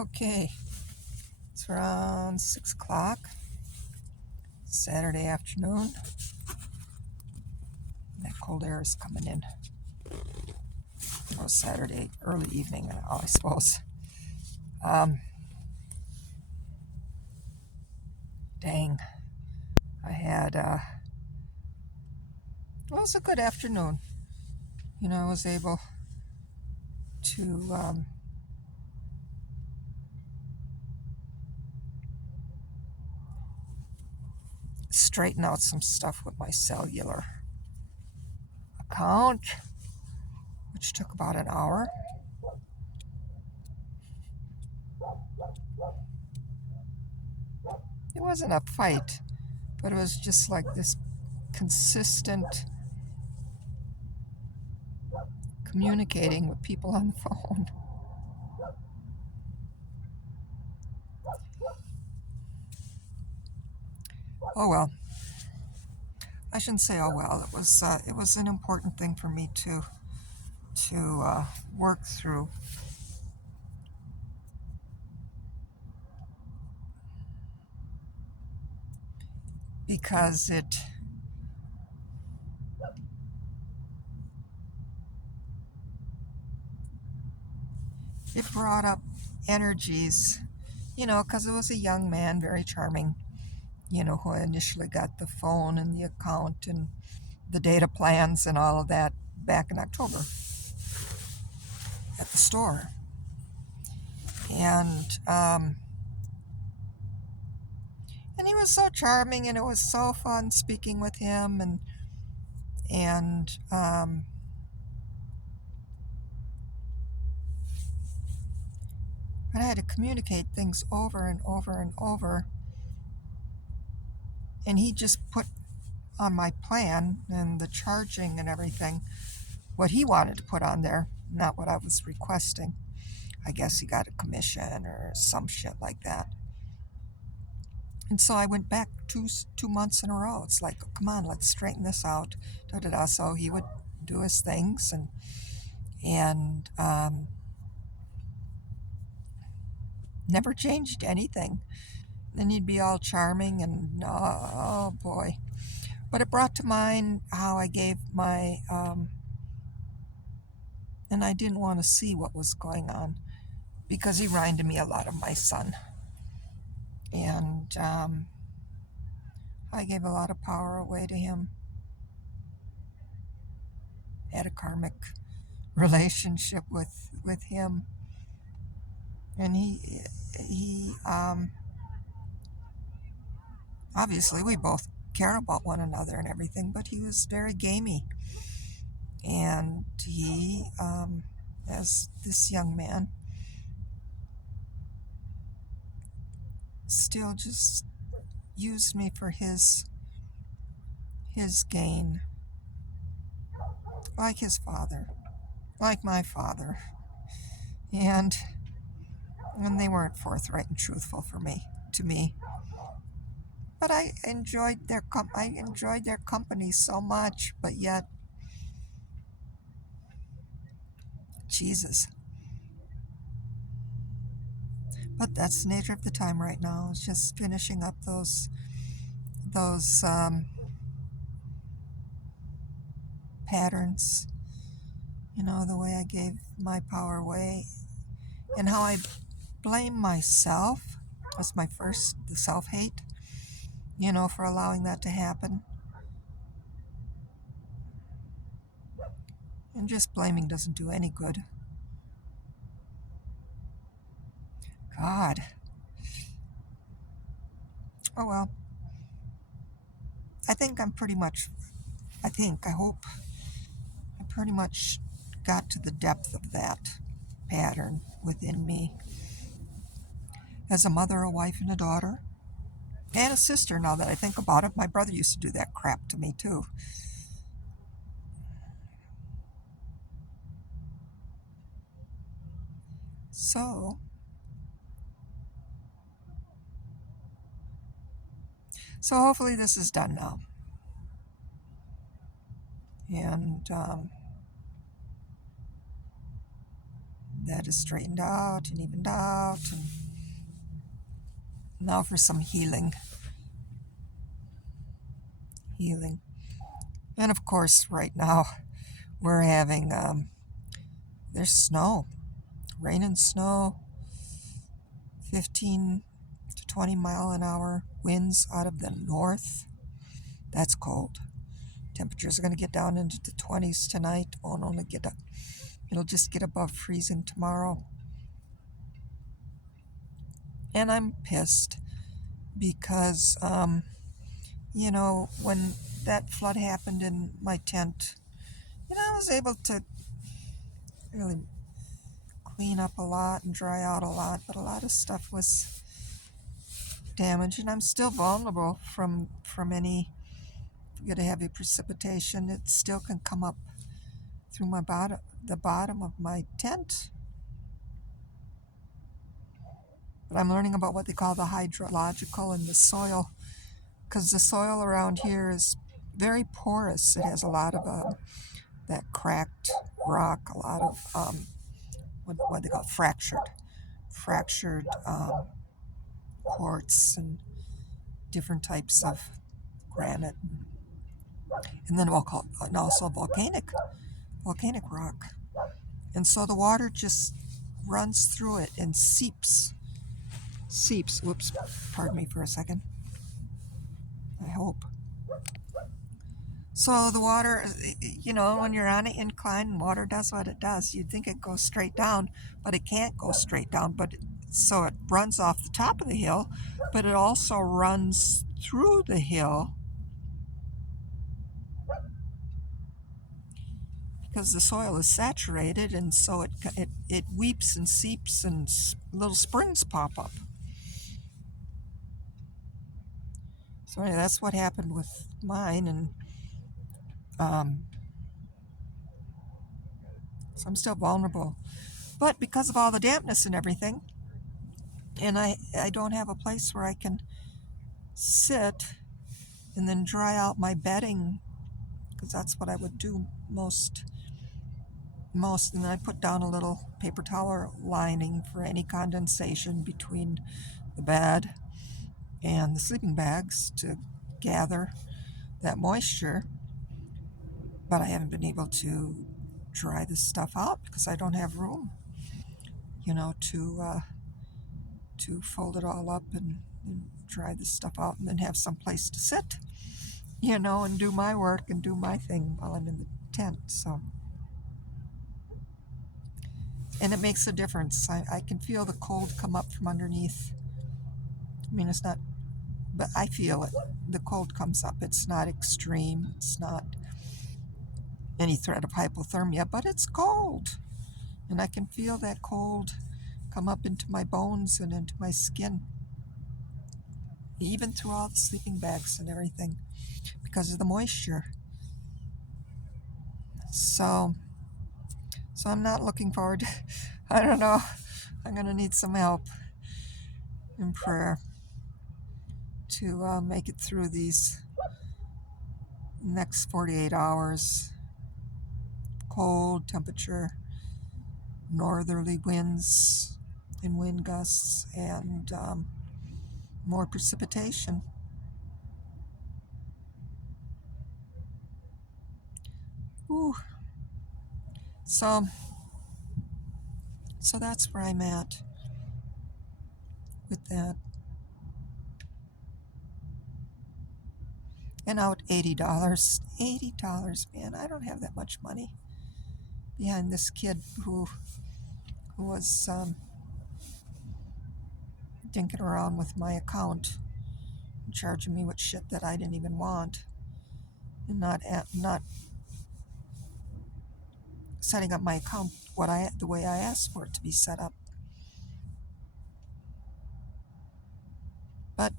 Okay, it's around 6 o'clock, Saturday afternoon. That cold air is coming in. Oh, Saturday, early evening, I suppose. Um, Dang, it was a good afternoon. I was able to straighten out some stuff with my cellular account, which took about an hour. It wasn't a fight, but it was just like this consistent communicating with people on the phone. Oh well, I shouldn't say oh well. It was an important thing for me to work through, because it brought up energies. Because it was a young man, very charming. Who initially got the phone and the account and the data plans and all of that back in October at the store. And he was so charming, and it was so fun speaking with him, and but I had to communicate things over and over and over, and he just put on my plan and the charging and everything what he wanted to put on there, not what I was requesting. I guess he got a commission or some shit like that. And so I went back 2 months in a row. It's like, come on, let's straighten this out. Da da da. So he would do his things, and never changed anything. Then he'd be all charming, and oh boy. But it brought to mind how I gave and I didn't want to see what was going on, because he reminded me a lot of my son. And I gave a lot of power away to him. Had a karmic relationship with him, and he obviously we both care about one another and everything, but he was very gamey, and he as this young man still just used me for his gain, like his father, like my father. And they weren't forthright and truthful to me. But I enjoyed their company so much. But yet, Jesus. But that's the nature of the time right now. It's just finishing up those patterns. The way I gave my power away, and how I blame myself. Was the self hate. For allowing that to happen. And just blaming doesn't do any good. God. Oh well. I think I hope I pretty much got to the depth of that pattern within me. As a mother, a wife, and a daughter, and a sister, now that I think about it. My brother used to do that crap to me too. So, hopefully this is done now. And that is straightened out and evened out. And now for some healing. Healing. And of course, right now we're having, there's snow, rain and snow, 15 to 20 mile an hour winds out of the north. That's cold. Temperatures are going to get down into the 20s tonight. Won't only get up. It'll just get above freezing tomorrow. And I'm pissed because, when that flood happened in my tent, I was able to really clean up a lot and dry out a lot, but a lot of stuff was damaged, and I'm still vulnerable from any, if you get a heavy precipitation, it still can come up through the bottom of my tent. But I'm learning about what they call the hydrological and the soil, because the soil around here is very porous. It has a lot of that cracked rock, a lot of what they call fractured quartz and different types of granite, and then and also volcanic rock. And so the water just runs through it and seeps. Whoops, pardon me for a second. I hope. So the water, when you're on an incline, water does what it does. You'd think it goes straight down, but it can't go straight down. So it runs off the top of the hill, but it also runs through the hill because the soil is saturated, and so it weeps and seeps, and little springs pop up. So anyway, that's what happened with mine, and so I'm still vulnerable. But because of all the dampness and everything, and I don't have a place where I can sit and then dry out my bedding, because that's what I would do most. And then I put down a little paper towel lining for any condensation between the bed and the sleeping bags to gather that moisture. But I haven't been able to dry this stuff out because I don't have room, to fold it all up and dry this stuff out and then have some place to sit, and do my work and do my thing while I'm in the tent. So, and it makes a difference. I can feel the cold come up from underneath. I mean, it's not, but I feel it. The cold comes up. It's not extreme. It's not any threat of hypothermia, but it's cold. And I can feel that cold come up into my bones and into my skin, even through all the sleeping bags and everything, because of the moisture. So I'm not looking forward to, I don't know, I'm going to need some help in prayer to make it through these next 48 hours. Cold temperature, northerly winds and wind gusts, and more precipitation. Ooh. So that's where I'm at with that. And out $80. $80, man. I don't have that much money behind this kid who was dinking around with my account and charging me with shit that I didn't even want, and not setting up my account the way I asked for it to be set up. But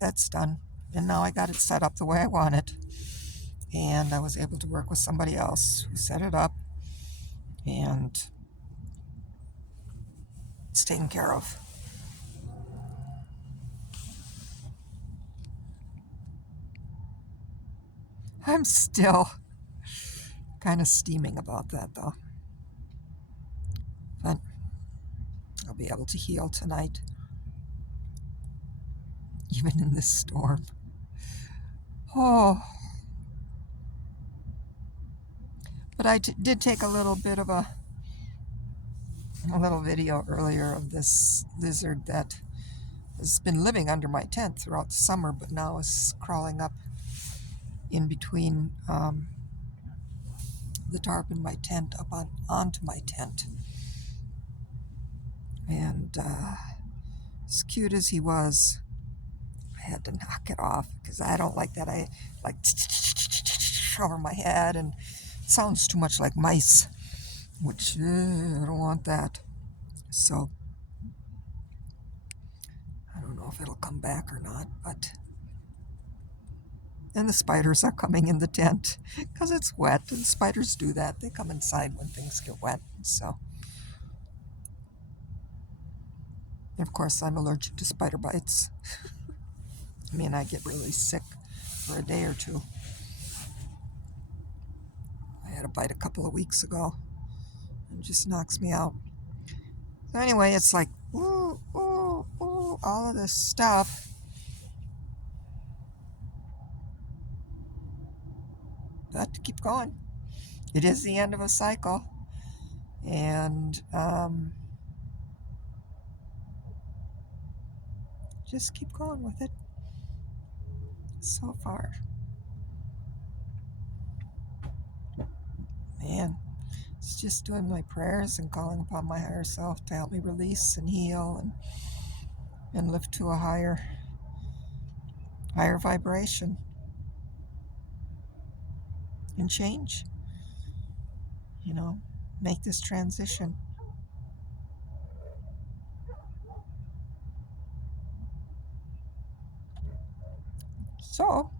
that's done, and now I got it set up the way I want it, and I was able to work with somebody else who set it up, and it's taken care of. I'm still kind of steaming about that, though. But I'll be able to heal tonight, even in this storm. Oh, but I did take a little bit of a little video earlier of this lizard that has been living under my tent throughout the summer, but now is crawling up in between the tarp in my tent up onto my tent. And as cute as he was, I had to knock it off because I don't like that. I like over my head, and it sounds too much like mice, which I don't want that. So I don't know if it'll come back or not, but. And the spiders are coming in the tent because it's wet, and spiders do that. They come inside when things get wet. So, of course, I'm allergic to spider bites. I mean, I get really sick for a day or two. I had a bite a couple of weeks ago. It just knocks me out. So anyway, it's like, ooh, ooh, ooh, all of this stuff. Got to keep going. It is the end of a cycle. And just keep going with it. So far. Man, it's just doing my prayers and calling upon my higher self to help me release and heal and lift to a higher vibration and change. Make this transition. So,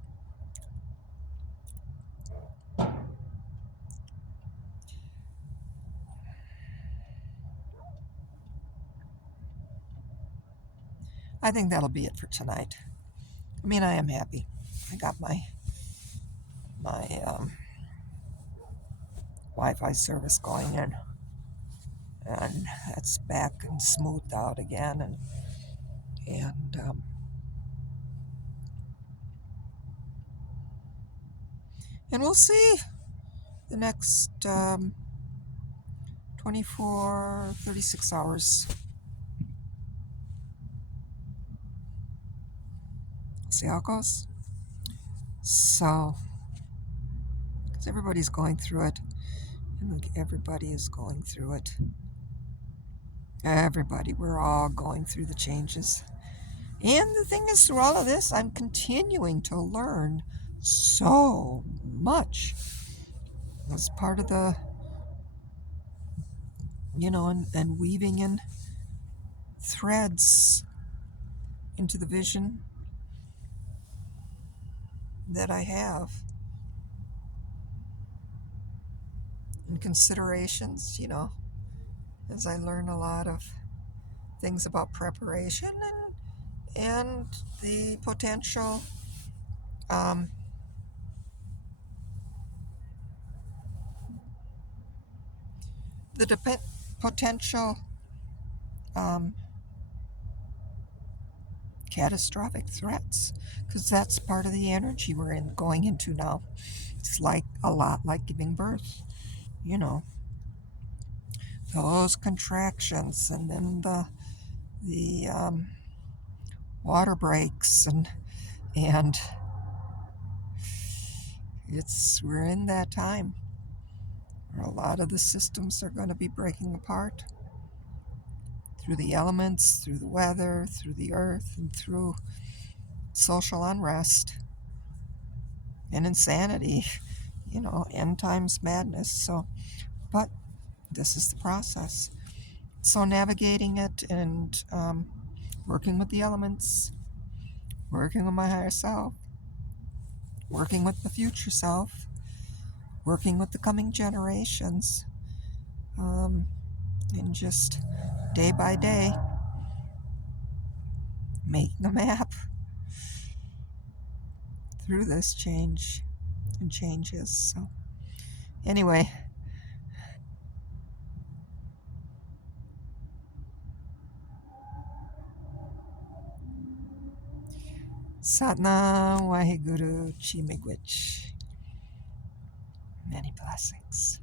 I think that'll be it for tonight. I mean, I am happy. I got my Wi-Fi service going in, and that's back and smoothed out again, and we'll see the next 24, 36 hours. See how it goes. So, because everybody's going through it. I think everybody is going through it. Everybody, we're all going through the changes. And the thing is, through all of this, I'm continuing to learn so much as part of the, and weaving in threads into the vision that I have and considerations, as I learn a lot of things about preparation and the potential potential catastrophic threats, because that's part of the energy we're going into now. It's like a lot like giving birth, those contractions, and then the water breaks, and we're in that time where a lot of the systems are going to be breaking apart through the elements, through the weather, through the earth, and through social unrest and insanity, end times madness. So, but this is the process. So navigating it and working with the elements, working with my higher self, working with the future self, working with the coming generations, and just day by day making a map through this change and changes. So anyway, Satnam Waheguru Chi Miigwech. Many blessings.